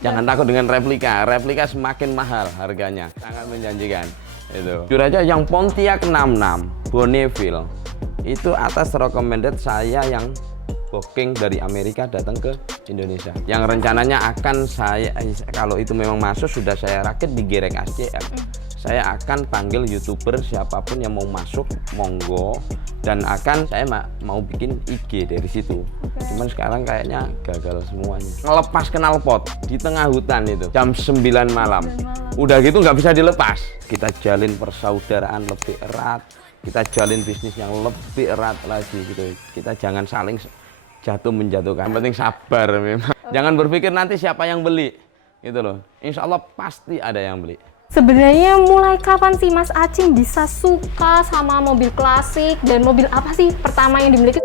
Jangan takut dengan replika. Replika semakin mahal harganya, sangat menjanjikan. Itu. Jujur aja yang Pontiac 66 Bonneville itu atas recommended saya yang booking dari Amerika datang ke Indonesia. Yang rencananya akan saya, kalau itu memang masuk, sudah saya rakit di Gerek ACL. Saya akan panggil YouTuber siapapun yang mau masuk, monggo. Dan akan saya mau bikin IG dari situ. Cuman sekarang kayaknya gagal semuanya. Ngelepas knalpot di tengah hutan itu jam 9 malam. Udah gitu nggak bisa dilepas. Kita jalin persaudaraan lebih erat. Kita jalin bisnis yang lebih erat lagi gitu. Kita jangan saling jatuh menjatuhkan. Yang penting sabar memang. Jangan berpikir nanti siapa yang beli. Gitu loh. Insya Allah pasti ada yang beli. Sebenarnya mulai kapan sih Mas Acing bisa suka sama mobil klasik, dan mobil apa sih pertama yang dimiliki?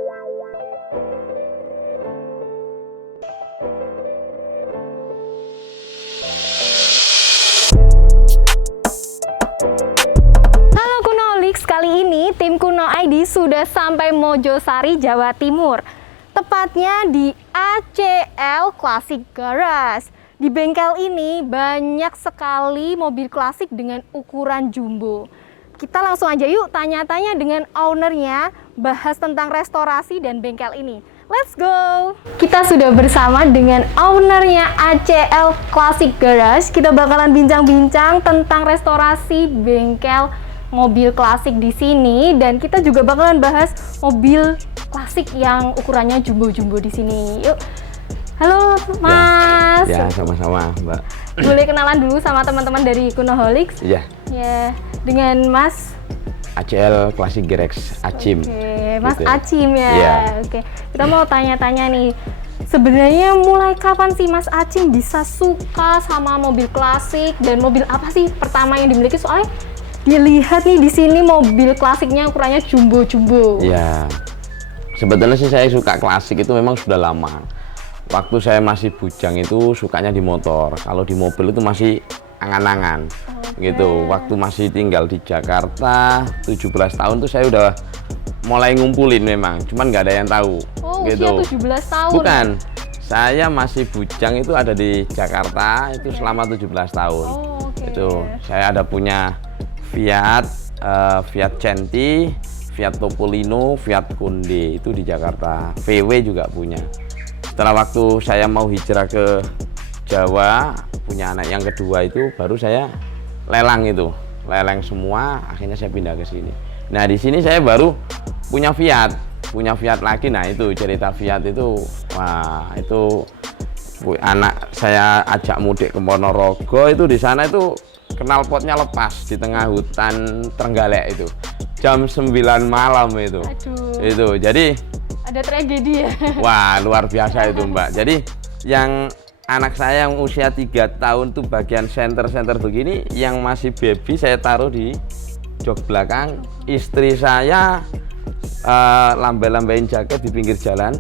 Halo Kunoliks, kali ini tim Kuno ID sudah sampai Mojosari, Jawa Timur. Tepatnya di ACL Classic Garage. Di bengkel ini banyak sekali mobil klasik dengan ukuran jumbo. Kita langsung aja yuk tanya-tanya dengan ownernya, bahas tentang restorasi dan bengkel ini. Let's go! Kita sudah bersama dengan ownernya ACL Classic Garage. Kita bakalan bincang-bincang tentang restorasi bengkel mobil klasik di sini, dan kita juga bakalan bahas mobil klasik yang ukurannya jumbo-jumbo di sini. Yuk. Halo Mas. Ya, sama-sama Mbak. Boleh kenalan dulu sama teman-teman dari Kunoholics? Iya. Ya, dengan Mas ACL Classic Gerex Acim. Oke, Mas gitu. Acim ya. Iya. Oke. Kita mau tanya-tanya nih. Sebenarnya mulai kapan sih Mas Acim bisa suka sama mobil klasik, dan mobil apa sih pertama yang dimiliki? Soalnya dilihat nih di sini mobil klasiknya ukurannya jumbo-jumbo. Iya. Sebetulnya sih saya suka klasik itu memang sudah lama. Waktu saya masih bujang itu sukanya di motor. Kalau di mobil itu masih angan-angan. Gitu. Waktu masih tinggal di Jakarta 17 tahun tuh saya udah mulai ngumpulin memang. Cuman nggak ada yang tahu. Oh, gitu. usia 17 tahun. Bukan. Saya masih bujang itu ada di Jakarta itu selama 17 tahun. Oh, oke. Itu saya ada punya Fiat, Fiat Centi, Fiat Topolino, Fiat Konde itu di Jakarta. VW juga punya. Setelah waktu saya mau hijrah ke Jawa, punya anak yang kedua itu, baru saya lelang itu, lelang semua. Akhirnya saya pindah ke sini. Nah di sini saya baru punya Fiat lagi. Nah itu cerita Fiat itu, wah itu anak saya ajak mudik ke Ponorogo itu, di sana itu knalpotnya lepas di tengah hutan Trenggalek itu, jam 9 malam itu. Aduh. Itu jadi. Ada tragedi ya? Wah luar biasa itu Mbak. Jadi yang anak saya yang usia 3 tahun tuh bagian senter begini, yang masih baby saya taruh di jok belakang. Istri saya lambai-lambain jaket di pinggir jalan.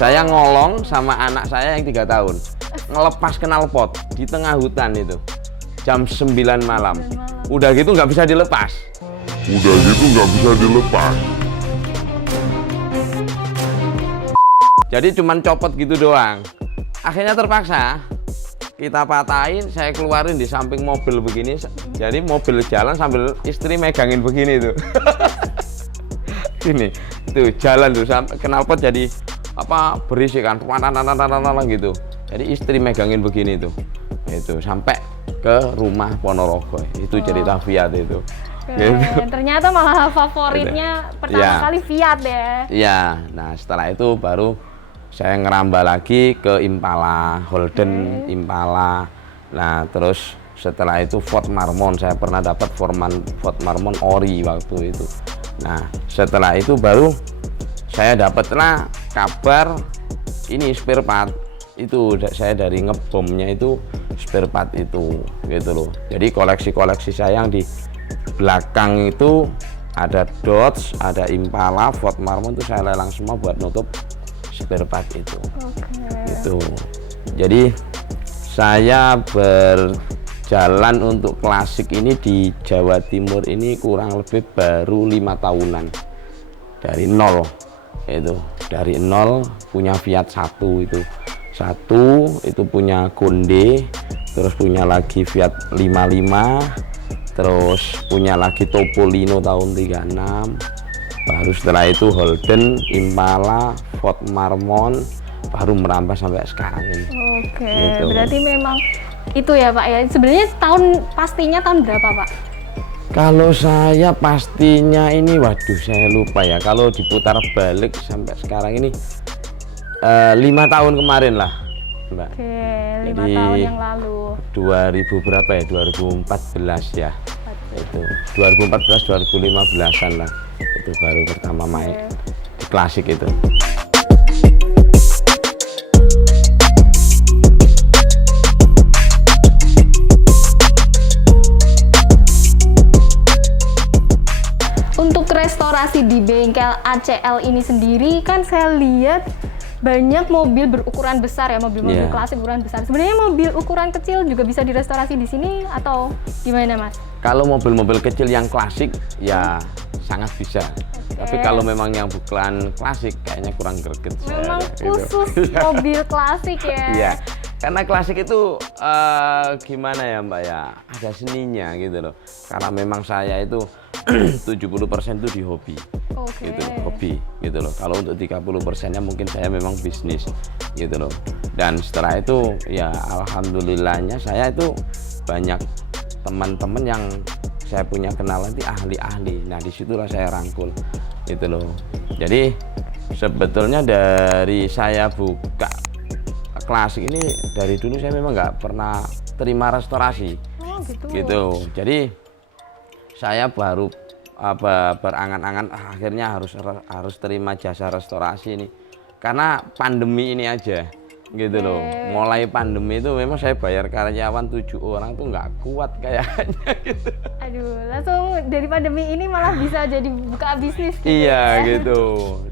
Saya ngolong sama anak saya yang 3 tahun, ngelepas knalpot di tengah hutan itu jam 9 malam. Udah gitu nggak bisa dilepas. Jadi cuman copot gitu doang. Akhirnya terpaksa kita patahin, saya keluarin di samping mobil begini. Jadi mobil jalan sambil istri megangin begini tuh. Ini tuh jalan tuh sampai knalpot jadi apa, berisik kan, gitu. Jadi istri megangin begini tuh. Itu sampai ke rumah Ponorogo. Itu cerita Fiat itu. Gitu. Ternyata malah favoritnya pertama kali Fiat ya. Iya. Nah setelah itu baru saya ngerambah lagi ke Impala, Holden, Impala. Nah terus setelah itu Ford Marmon, saya pernah dapat Ford Marmon Ori waktu itu. Nah setelah itu baru saya dapatlah kabar ini spare part. Itu saya dari ngebomnya itu spare part itu, gitu loh. Jadi koleksi saya yang di belakang itu ada Dodge, ada Impala, Ford Marmon itu saya lelang semua buat nutup spare part itu. Gitu. Jadi saya berjalan untuk klasik ini di Jawa Timur ini kurang lebih baru 5 tahunan. Dari nol itu, dari nol punya Fiat 1 itu. Satu itu punya Konde, terus punya lagi Fiat 55, terus punya lagi Topolino tahun 36, baru setelah itu Holden, Impala, Ford Marmon, baru merambah sampai sekarang ini. Oke, Gitu. berarti memang itu ya Pak ya. Sebenarnya pastinya tahun berapa Pak? Kalau saya pastinya ini, waduh saya lupa ya. Kalau diputar balik sampai sekarang ini 5 tahun kemarin lah, Mbak. Oke, 5 Jadi, tahun yang lalu. 2000 berapa ya? 2014 ya. Itu 2014 2015-an lah. Itu baru pertama main di klasik itu. Untuk restorasi di bengkel ACL ini sendiri kan saya lihat banyak mobil berukuran besar ya, mobil-mobil Iya. klasik berukuran besar. Sebenarnya mobil ukuran kecil juga bisa direstorasi di sini atau gimana Mas? Kalau mobil-mobil kecil yang klasik ya sangat bisa. Tapi kalau memang yang bukan klasik kayaknya kurang greget. Memang saya, gitu. khusus mobil klasik ya. Iya, karena klasik itu gimana ya Mbak ya, ada seninya gitu loh. Karena memang saya itu 70% itu di hobi, Oke. gitu loh, hobi gitu loh. Kalau untuk 30%-nya mungkin saya memang bisnis gitu loh. Dan setelah itu ya alhamdulillahnya saya itu banyak teman-teman yang saya punya kenalan di ahli-ahli. Nah disitulah saya rangkul gitu loh. Jadi sebetulnya dari saya buka klasik ini dari dulu saya memang nggak pernah terima restorasi Oh gitu. gitu. Jadi saya baru berangan-angan akhirnya harus terima jasa restorasi ini karena pandemi ini aja gitu loh. Mulai pandemi itu memang saya bayar karyawan 7 orang tuh nggak kuat kayaknya gitu. Aduh, langsung dari pandemi ini malah bisa jadi buka bisnis gitu. Iya ya. gitu.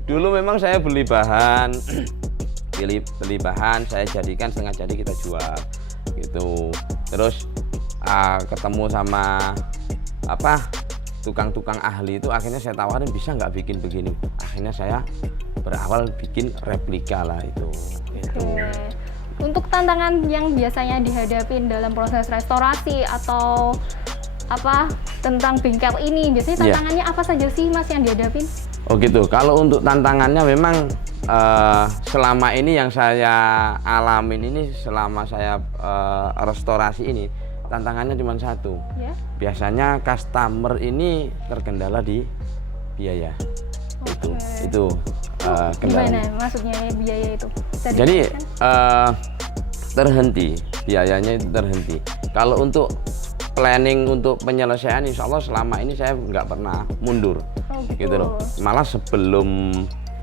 Dulu memang saya beli bahan beli bahan saya jadikan setengah jadi kita jual gitu. Terus ketemu sama tukang-tukang ahli itu, akhirnya saya tawarin bisa nggak bikin begini. Akhirnya saya berawal bikin replika lah itu gitu. Oke. Untuk tantangan yang biasanya dihadapin dalam proses restorasi atau tentang bengkel ini, biasanya Iya. tantangannya apa saja sih Mas yang dihadapin? Oh gitu. Kalau untuk tantangannya memang selama ini yang saya alamin ini, selama saya restorasi ini, tantangannya cuma satu. Ya. Biasanya customer ini terkendala di biaya. Itu kendalanya. Gimana maksudnya biaya itu? Bisa Jadi dijelaskan? terhenti, biayanya itu terhenti. Kalau untuk planning untuk penyelesaian, insya Allah selama ini saya nggak pernah mundur, Oh, gitu. gitu loh. Malah sebelum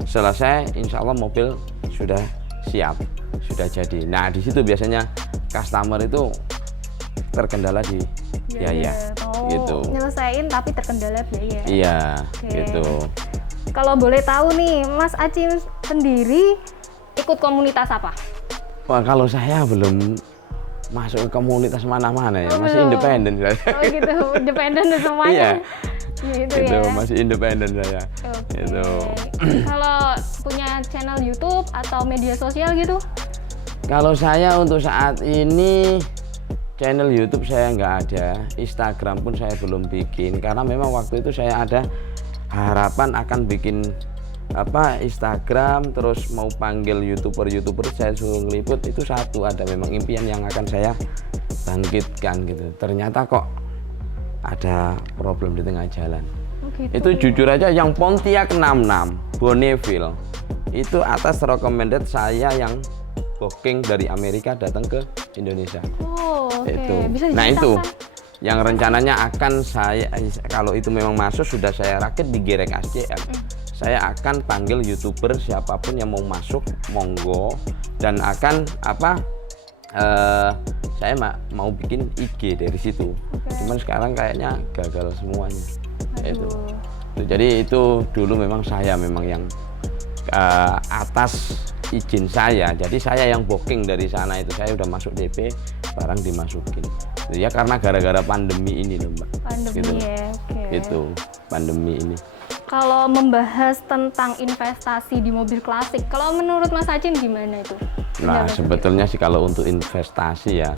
selesai, insya Allah mobil sudah siap, sudah jadi. Nah di situ biasanya customer itu terkendala di biaya, Oh, gitu. nyelesain tapi terkendala biaya. Iya, Oke. gitu. Kalau boleh tahu nih, Mas Acim sendiri ikut komunitas apa? Wah kalau saya belum masuk ke komunitas mana-mana ya, Oh, masih belum. independen saya. Oh gitu, independen semuanya. Iya. Gitu Gitu, ya. masih independen saya. Oke. Gitu. Kalau punya channel YouTube atau media sosial gitu? Kalau saya untuk saat ini channel YouTube saya nggak ada, Instagram pun saya belum bikin karena memang waktu itu saya ada harapan akan bikin Instagram, terus mau panggil youtuber saya suruh ngeliput, itu satu, ada memang impian yang akan saya bangkitkan gitu. Ternyata kok ada problem di tengah jalan. Oh, gitu. Itu jujur aja yang Pontiac 66 Bonneville itu atas recommended saya yang booking dari Amerika datang ke Indonesia. Oh, oke. Itu. Bisa Nah itu diceritakan? yang rencananya akan saya, kalau itu memang masuk, sudah saya rakit di Gerek ACL. Saya akan panggil youtuber siapapun yang mau masuk, monggo, dan akan saya mau bikin IG dari situ. Cuman sekarang kayaknya gagal semuanya. Itu. Jadi itu dulu memang saya yang atas izin saya, jadi saya yang booking dari sana, itu saya udah masuk DP, barang dimasukin. Ya karena gara-gara pandemi ini loh Mbak. Pandemi Gitu. ya, oke. Itu pandemi ini. Kalau membahas tentang investasi di mobil klasik, kalau menurut Mas Acim gimana itu? Nah, Benar. sebetulnya sih kalau untuk investasi ya,